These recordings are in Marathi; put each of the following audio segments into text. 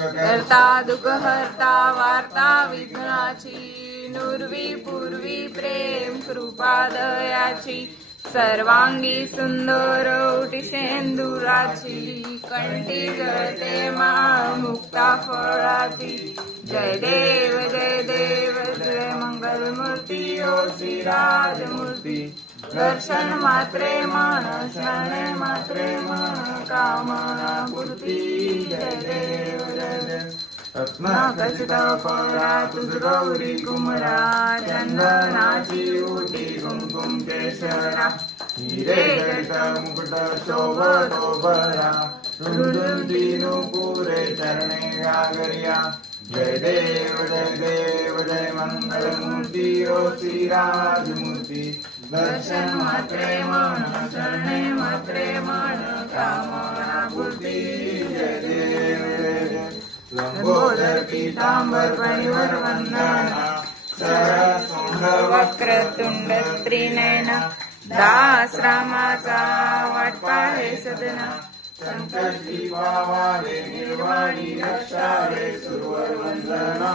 करता दुःख हरता वार्ता विघ्नाची नुर्वी पूर्वी प्रेम कृपा दयाची सर्वांगी सुंदर उटिशेंदुराची कंठी जळते माळ मुक्ता फळाची जय देव जय मंगलमूर्ती ओ श्री राजमूर्ती दर्शन मात्रे मन शरणे मात्रे मन कामना पूर्ती जय देव रत्नाखचित पौरा तुझ गौरी कुमरा चंदनाची ओटी कुंकुम केशरा हिरे जट मुकुट शोभतो बरा रुंदी नुपुरे चरणे गागरिया जय देव जय मंगलमूर्ती ओ श्री राजमूर्ती दर्शन मात्रे मन शरणे मात्रे मन कामना पूर्ती जय देव लंबोदर पीतांबर परिवर वंदना सरसुंड वक्रतुंड त्रिनयना दास रामाचा वाटपा हे सदना संकटी पावावे निर्वाणी रक्षावे सुरवर वंदना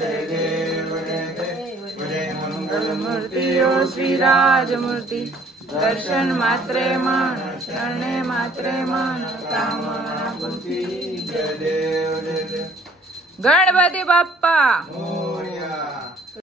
जय देव जय मंगलमूर्ती ओ श्री राजमूर्ती दर्शन मात्रे मन शरणे मात्रे मन कामना पूर्ती जय देव जय गणपती बाप्पा मोरया।